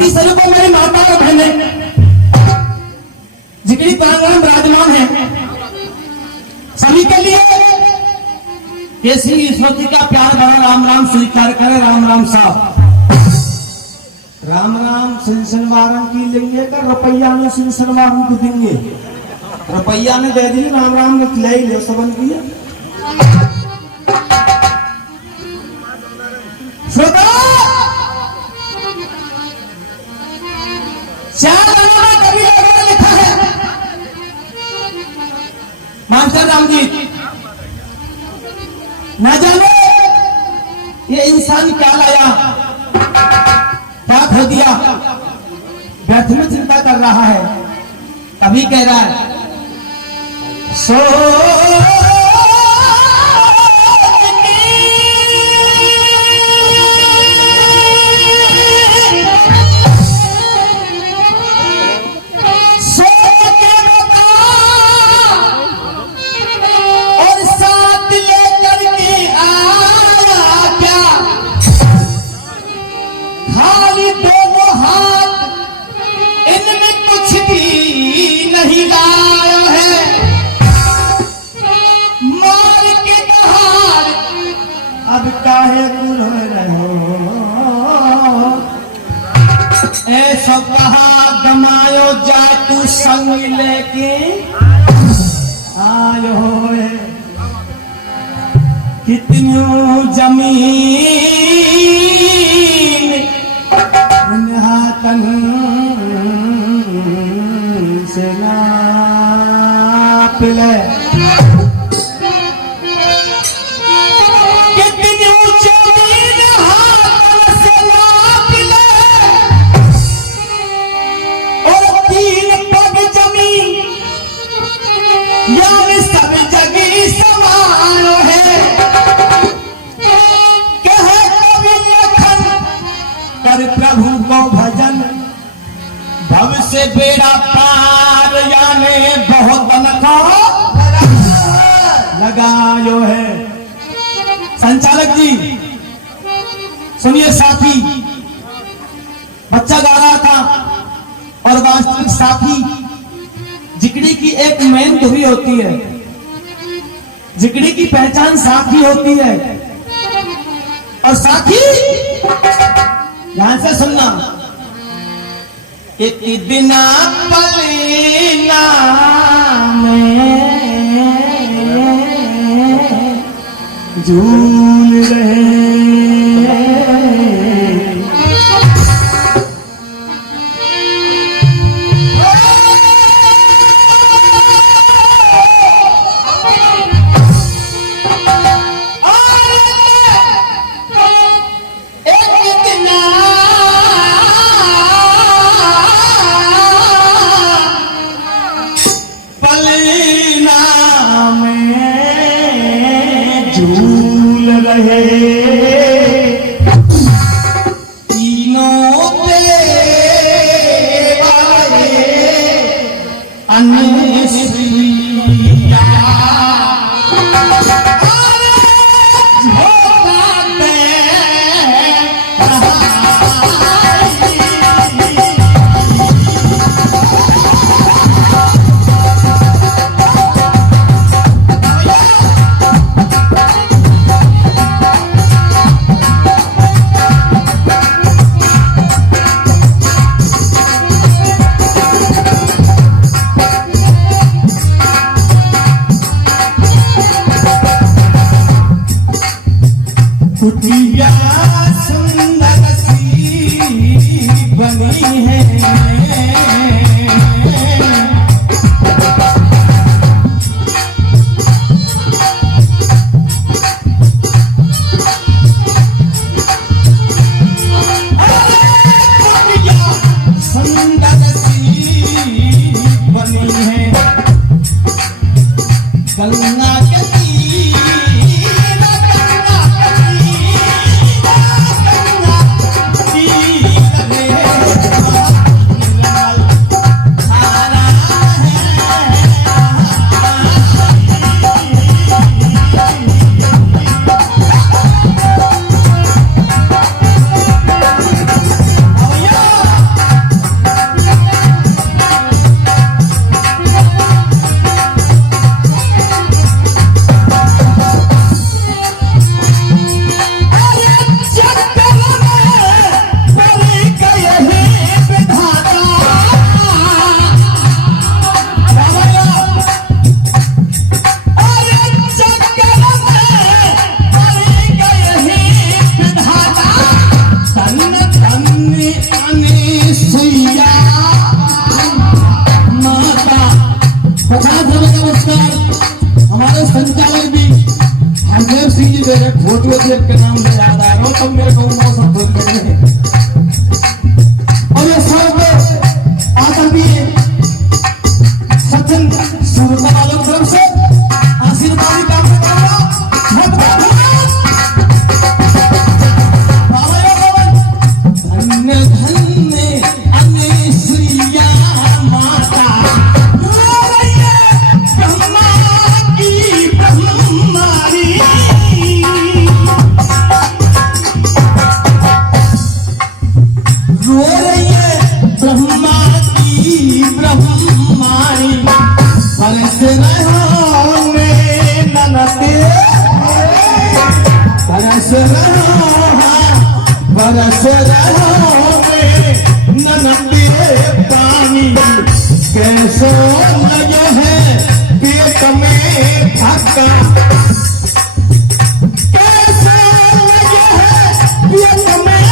भक्ति स्वरूप मेरी माता और बहने जितनी प्रांगण विराजमान है, सभी के लिए ये श्री ईश्वरी का प्यार भरा राम राम स्वीकार करे। राम राम साहब, राम राम सिंसनवारन की लेंगे का रुपया में सिंसनवारन को देंगे, रुपया ने दे दी, राम राम ने खिलाई ले सबन की। कभी लिखा है मानसर राम जी, न जाने ये इंसान क्या लाया, क्या खो दिया, व्यर्थ में चिंता कर रहा है। कभी कह रहा है सो नहीं लाया है, मार के कहार अब काहे गुर रहो, ऐसा कहा गमायो जा तू संग लेके आयो है, कितनी जमीन हाथन से नाप ले, कितनी जमीन हाथ से नाप ले, और 3 पग जमीन यानी सब जगी समान है। कहे कवि लेखन कर प्रभु को भजन, भव से बेड़ा पार याने बहुत अनखा लगायो है। संचालक जी सुनिए, साथी बच्चा गा रहा था और वास्तविक साथी जिकड़ी की एक मेन धुरी होती है, जिकड़ी की पहचान साथी होती है। और साथी यहां से सुनना, एक बिना पलीना में झूल रहे, कुटिया सुंदर सी बनी है, कुटिया सुंदर सी बनी है, गंगा के तीर बरस रहोगे ननदिए पानी कैसो लगे है पेट में धक्का कैसो लगे है पेट में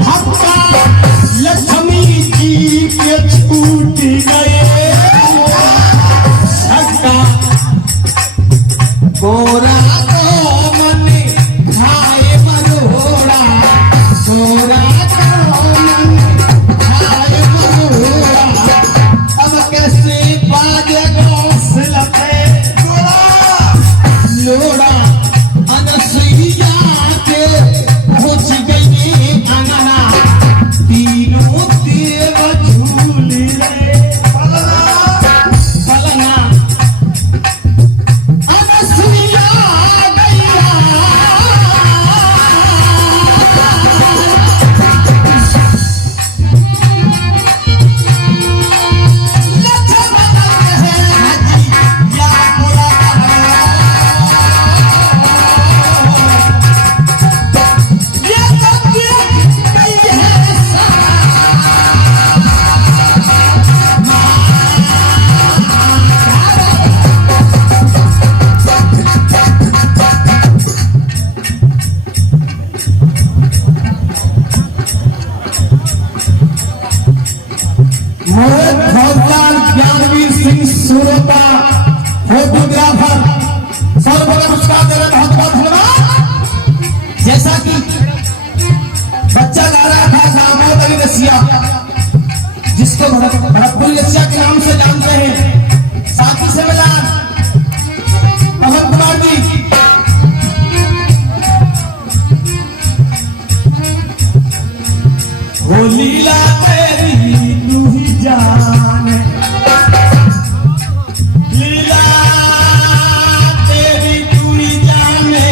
धक्का लक्ष्मी जी के छूट गए धक्का गोरा को मन खाए मरोड़ा गोरा को मन खाए मरोड़ा अब कैसे बाजे घोंसला पे लोड़ा अनसुईया के पहुंच गई अंगना तीनों देव झूल रहे पलना अनसुईया गैया मोहित फौजदार ज्ञानवीर सिंह सुरोपा फोटोग्राफर सर्व नमस्कार दे रहे बहुत बहुत धन्यवाद। जैसा कि बच्चा गा रहा था दामोदरी रसिया जिसको भरतपुरी रसिया के नाम से जानते हैं साथी से मिला पवन कुमार जी हो लीला तेरी तू ही जाने लीला तेरी तू ही जाने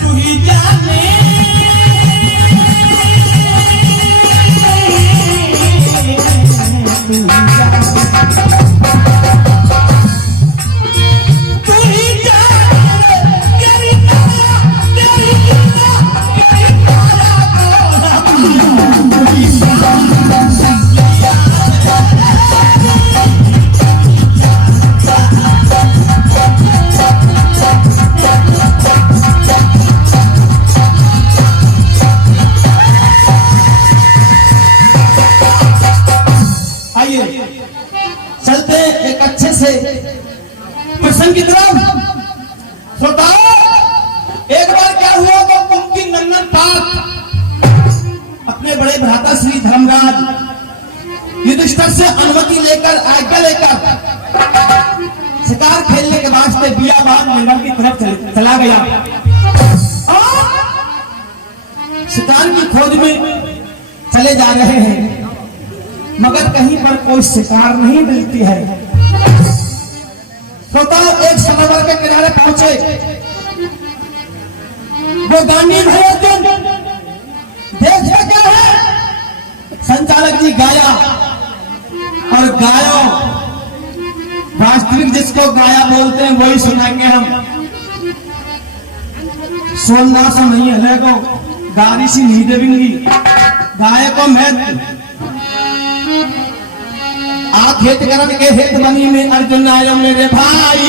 तू ही जाने तू ही चलते एक अच्छे से प्रसंग की तरफ। श्रोताओ, एक बार क्या हुआ तो कुंती नंदन पाठ अपने बड़े भ्राता श्री धर्मराज युधिष्ठिर से अनुमति लेकर आज्ञा लेकर शिकार खेलने के वास्ते बियाबान जंगल की तरफ चला गया और शिकार की खोज में चले जा रहे हैं मगर कहीं पर कोई शिकार नहीं मिलती है। तो एक सरोवर के किनारे पहुंचे वो गांधी भाई देखा क्या है संचालक जी गाया और गायो वास्तविक जिसको गाया बोलते हैं वही सुनाएंगे हम। सोमना से नहीं हले को गाड़ी सी नहीं देंगी गाय को मैं आ खेत करन के हेत बनी में अर्जुन आयो मेरे भाई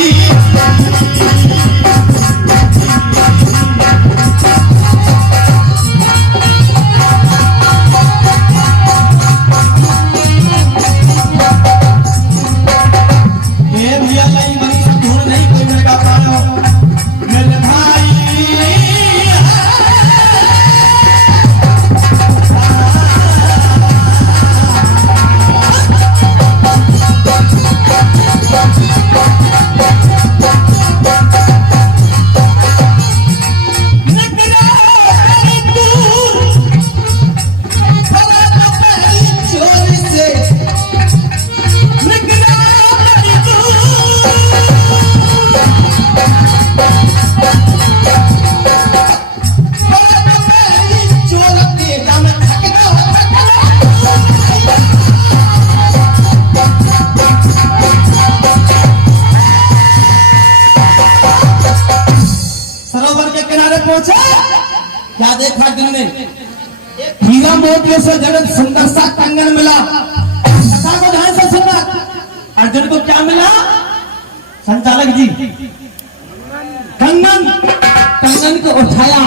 ये भैया नहीं बनी ढूंढ नहीं कोई मेरे का पायो मेरे भाई सरोवर के किनारे पहुंचे। क्या देखा अर्जुन ने? हीरा मोतियों से जड़ित सुंदर सा कंगन मिला। कथा को ध्यान से सुनना। अर्जुन को क्या मिला संचालक जी? कंगन। कंगन को उठाया,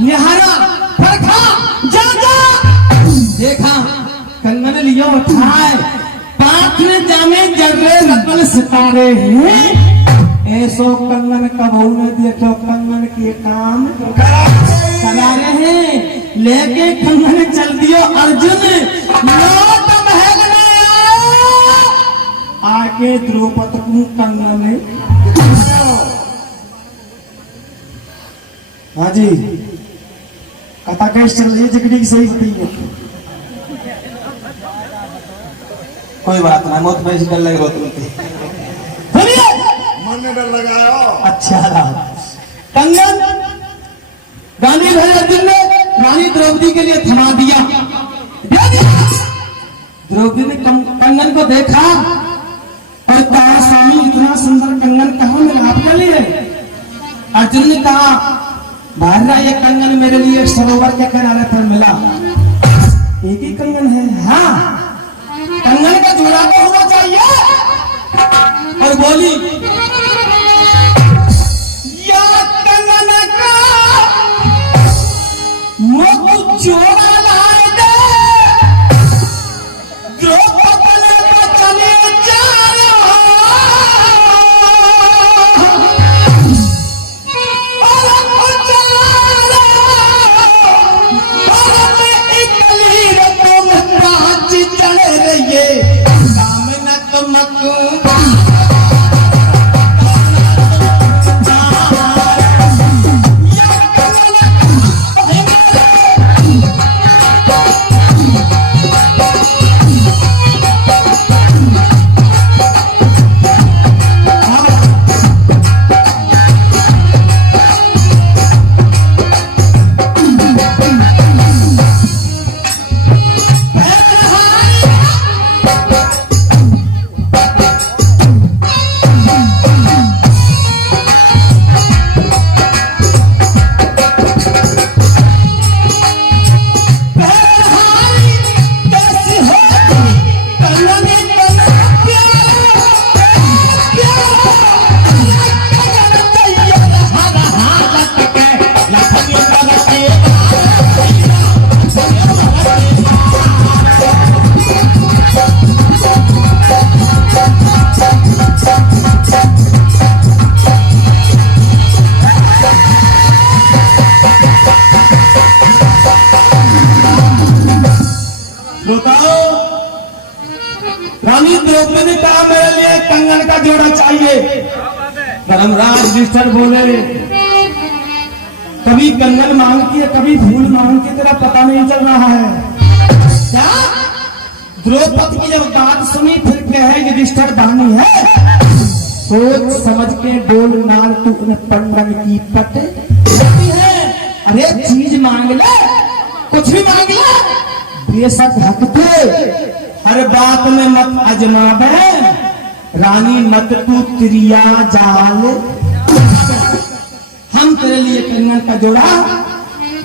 निहारा, परखा, जागा, देखा कंगन लियो उठाए, पाथ में जाने जर्रे रतन सितारे हैं। ऐसो कंगन कबहू ने देखो, कंगन के काम करा रहे हैं। लेके कंगन चल दियो अर्जुन, लौट महल में आके द्रौपदी को कंगन। हाँ जी, कथा कैसे चल रही है? जिगड़ी की सही बताइए। कोई बात ना, मौत में डर लग रहा तुमसे। मन में डर लगाया। अच्छा कंगन गांधी भाई अर्जुन ने रानी द्रौपदी के लिए थमा दिया। द्रौपदी ने कंगन को देखा और कहा स्वामी इतना सुंदर कंगन कहाँ मिला आपके लिए? अर्जुन ने कहा भारत ये कंगन मेरे लिए सरोवर के किनारे पर मिला। एक ही कंगन है? हाँ, कंगन का जोड़ा तो होना चाहिए। और बोली या कंगन का मुख जोड़ा लाए दे, द्रौपदी को चले जा रानी द्रौपदी ने कहा मेरे लिए कंगन का जोड़ा चाहिए। धर्मराज युधिष्ठिर बोले कभी कंगन मांगती है कभी फूल मांगती है, तेरा पता नहीं चल रहा है क्या? द्रौपदी की जब बात सुनी फिर कहे युधिष्ठिर बानी है, सोच समझ के बोल नार तू पंडन की पट है। अरे चीज मांग ले, कुछ भी मांग ले, बेशक हक थे, हर बात में मत अजमावे, रानी मत तू त्रिया जाल। हम तेरे लिए कंगन का जोड़ा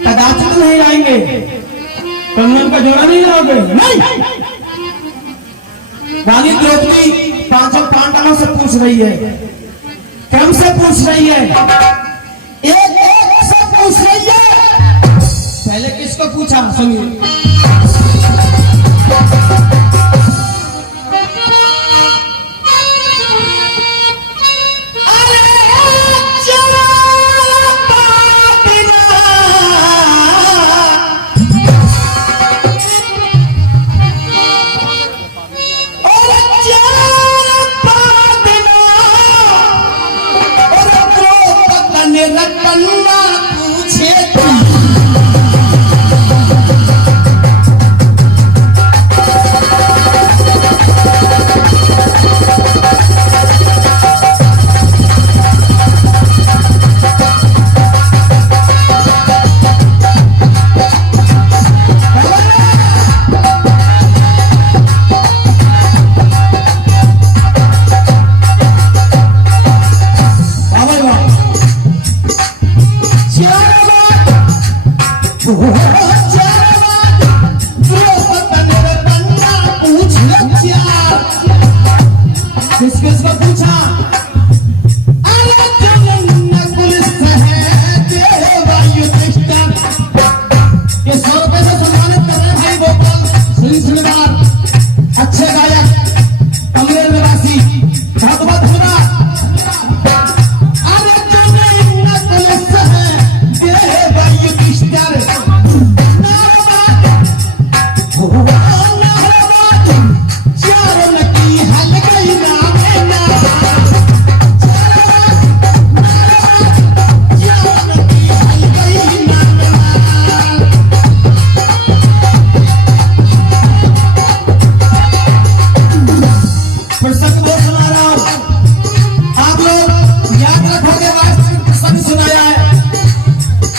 कदाचित नहीं लाएंगे। कंगन का जोड़ा नहीं लाओगे? नहीं। रानी द्रौपदी पांचों पांडवों से पूछ रही है। कम से पूछ रही है? एक एक से पूछ रही है। पहले किसको पूछा सुनिए। किसको पूछा? अच्छे गायक कमलेर निवासी भागवत होना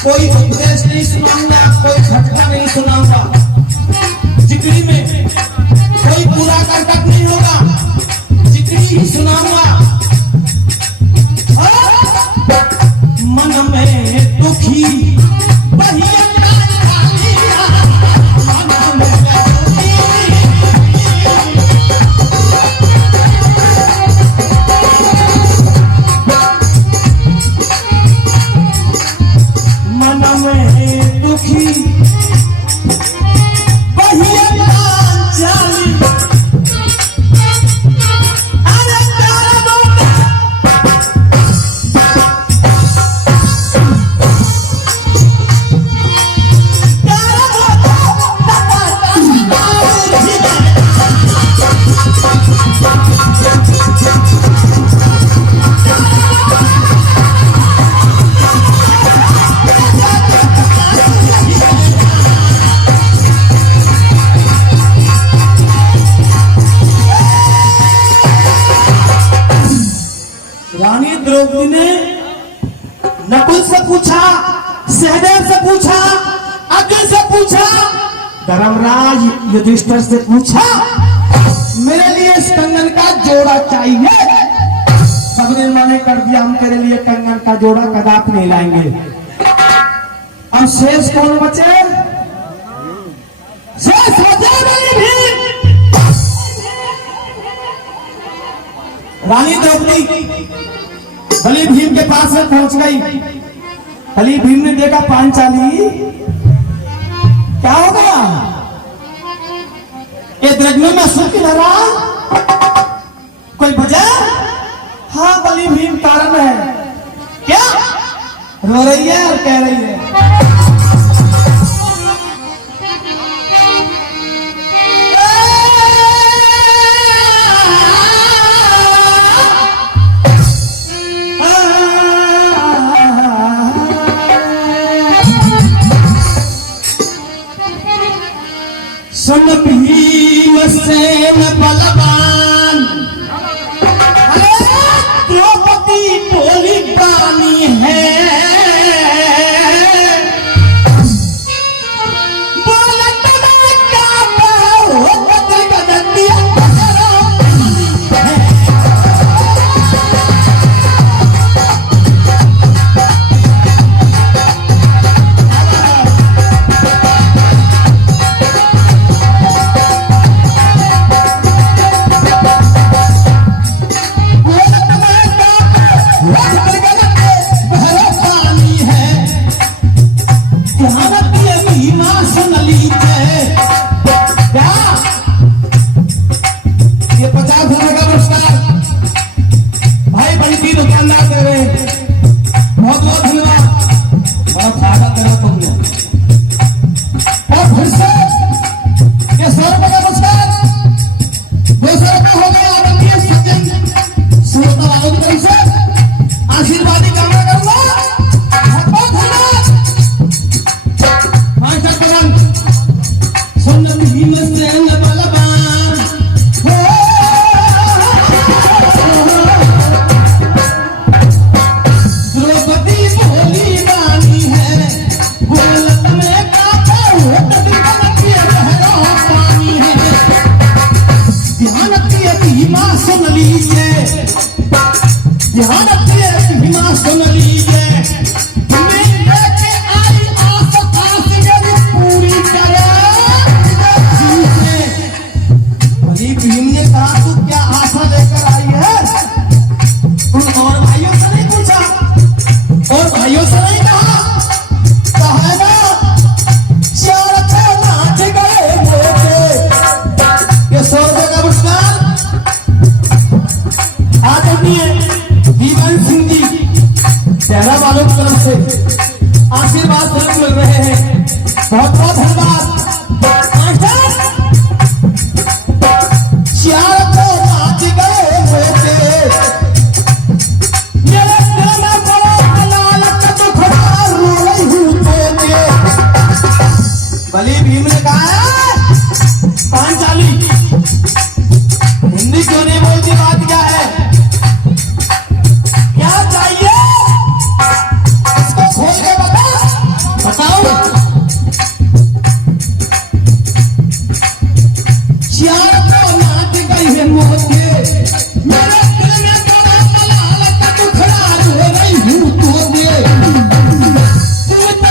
कोई उपदेश नहीं सुनाऊंगा, कोई झटका नहीं सुनाऊंगा, जिक्री में कोई पूरा करकट नहीं होगा, जिक्री ही सुनाऊंगा। मन में दुखी रानी द्रौपदी ने नकुल से पूछा, सहदेव से पूछा, अर्जुन से पूछा, धर्मराज युधिष्ठिर से पूछा, मेरे लिए इस कंगन का जोड़ा चाहिए। सबने मना कर दिया, हम तेरे लिए कंगन का जोड़ा कदापि नहीं लाएंगे। अब शेष कौन बचे? शेष बचे बलि भीम। रानी द्रौपदी बलि भीम के पास में पहुंच गई। बलि भीम ने देखा पांचाली क्या हो गया? ये द्रग्न में असुर की धरा कोई वजह? हाँ बलि भीम कारण है। क्या रो रही है और कह रही है? सुन भीमसेन बलवान, द्रौपदी बोली प्राणी है, बोलत में काबा हो बदल दिया सुन लीजिए, लेके आई आस पास ही कहा कहा ना श्यार पे नाच गए मोटे। ये 100 रुपए का पुरस्कार आदरणीय दीवान सिंह जी प्यारा वालों की तरफ से आशीर्वाद स्वरूप मिल रहे हैं। बहुत बहुत धन्यवाद। श्यार को नाच गए मोटे मेरे दिल में बड़ा लाल कटुखड़ा रो रही हूँ तोते। बलि भीम ने कहा पांचाली हिंदी क्यों नहीं बोलती, बात क्या है, क्या चाहिए इसको खोल के बताओ। श्यार को नाच गई है मोटे मेरे दिल में बड़ा लाल कटुखड़ा रो रही हूँ तोते। तू इतना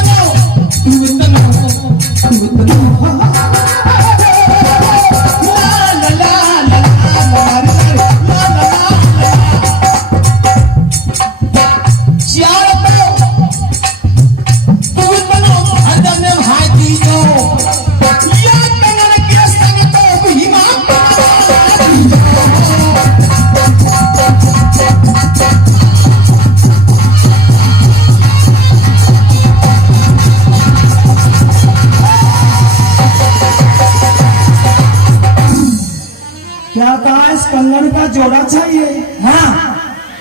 क्या कहा, इस कंगन का जोड़ा चाहिए। हाँ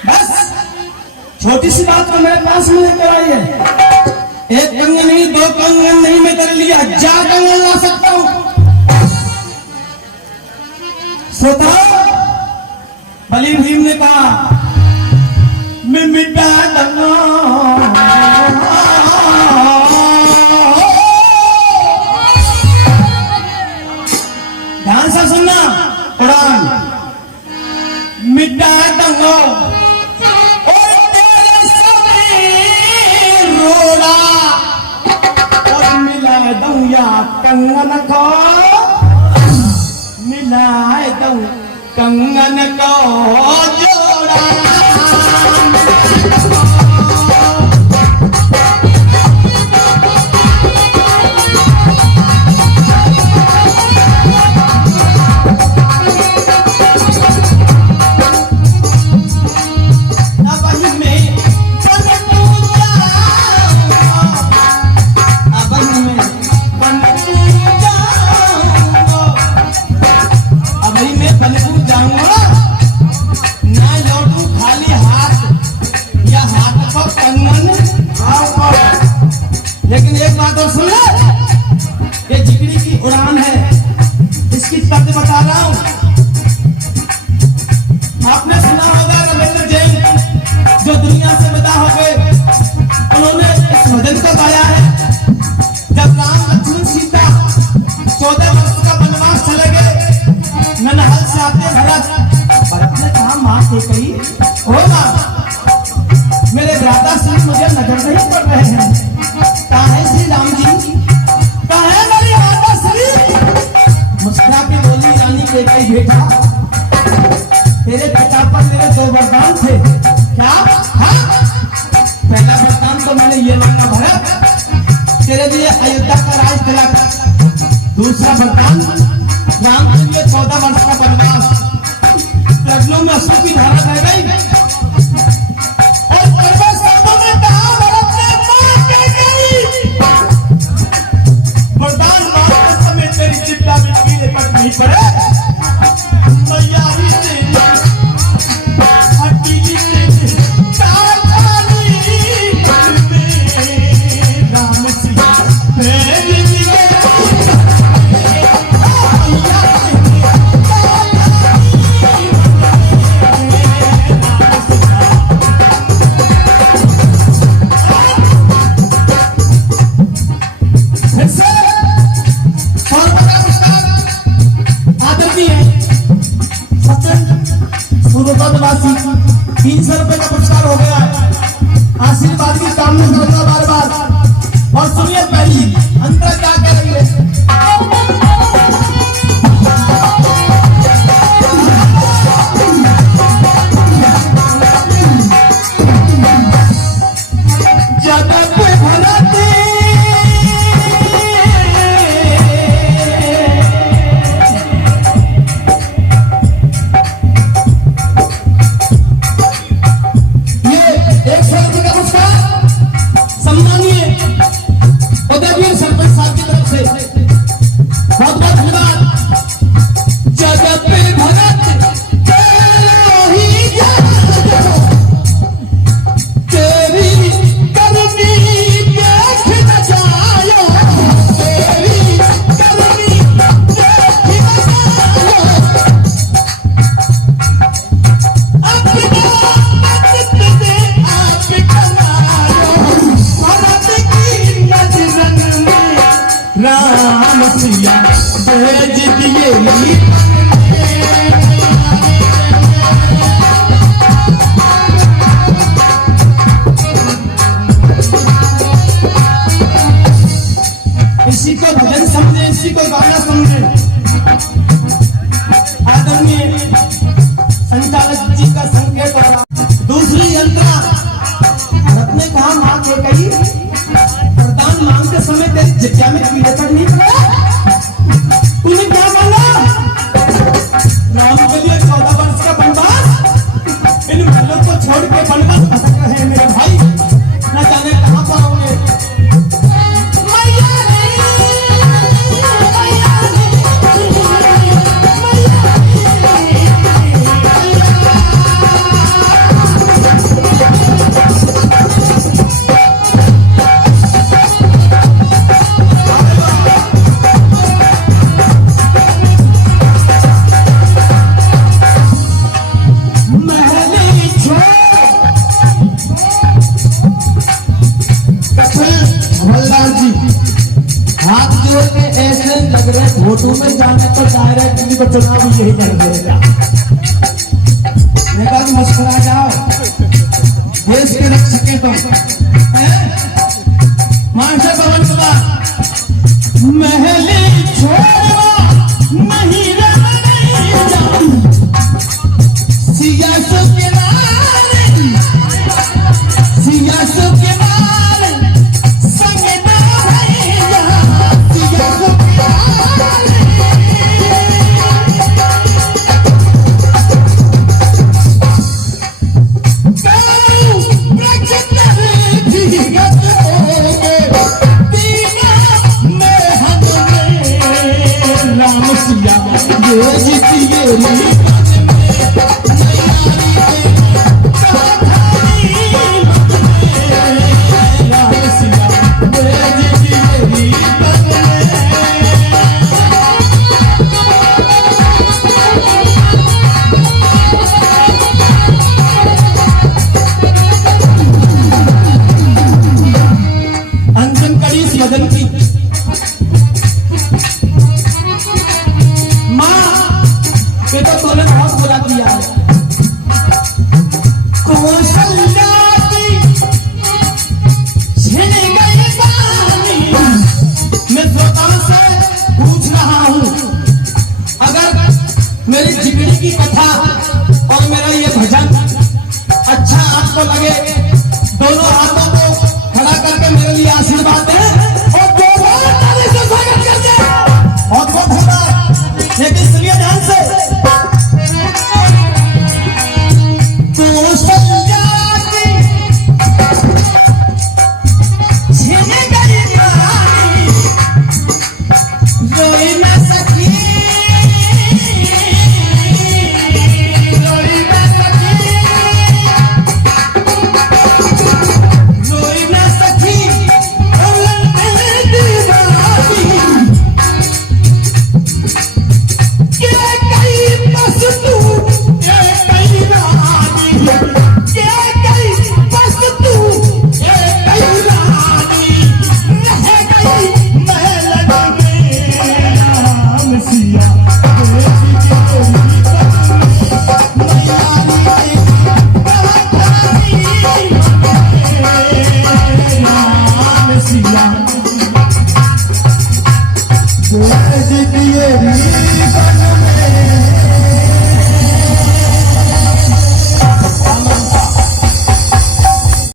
बस छोटी सी बात को मेरे पास में लेकर आई है। एक कंगन नहीं, 2 कंगन नहीं, मैं तेरे लिए 1000 कंगन ला सकता हूँ। सोता बलि भीम ने कहा मैं मिटा दूंगा। ध्यान से सुनना कुरान मिटा दूंगा और तेरे सभी रोड़ा और मिला दूं या कंगन को, मिला दूं कंगन को जोड़ा। लेकिन एक बात और सुन ले, ये जिगरी की उड़ान है, इसकी तर्ज बता रहा हूं। आपने सुना होगा रविंद्र जैन जो दुनिया से विदा हो गए, उन्होंने इस भजन को गाया है। जब राम लक्ष्मण सीता 14 वर्ष का वनवास चले गए, ननहल से आते भरत ने कहा मां के कही हो मां, मेरे भ्राता श्री मुझे नजर नहीं पड़ रहे हैं, कहाँ है श्री राम जी, कहाँ है मेरी माता श्री। मुस्कुरा के बोली रानी के कई बेटा तेरे पिता पर मेरे 2 वरदान थे। क्या? हाँ? पहला वरदान तो मैंने ये मांगा भरत तेरे लिए अयोध्या का राज तिलक, दूसरा वरदान राम के लिए 14 वर्ष का वनवास, रत्नों में अश्रु की धारा बह गई। नहीं पड़े मैया ही तेरी हड्डी तेरी काली में राम सिंह मेरी मैया सिया भेज दिए इसी को भजन समझे, इसी को गाना समझे। आदरणीय संचालक जी का संकेत हो रहा। दूसरी यंत्रणा रत्न ने कहा मां के कही वरदान मांगते समय तेरी जिज्ञा में पीड़े तक नहीं पड़ा। तूने क्या मांगा? राम के लिए 14 वर्ष का वनवास। इन महलों को छोड़ के वनवास भटक रहे हैं मेरे भाई, न जाने कहां पाओगे। हाथ जोड़ के ऐसे लग रहे वोटों में जाने तो डायरेक्टली को चुनाव भी यही कर देगा। मैं कहा मुस्कुरा जाओ, देश के रख सके तो मास्टर पवन कुमार महले छोड़ो नहीं सियासत के सियासत के भजन की माँ ये तो तूने बहुत बुरा किया है। कौशल्या की छिन गई पानी। मैं श्रोताओं से पूछ रहा हूँ, अगर मेरी जिगरी की कथा और मेरा ये भजन अच्छा आपको लगे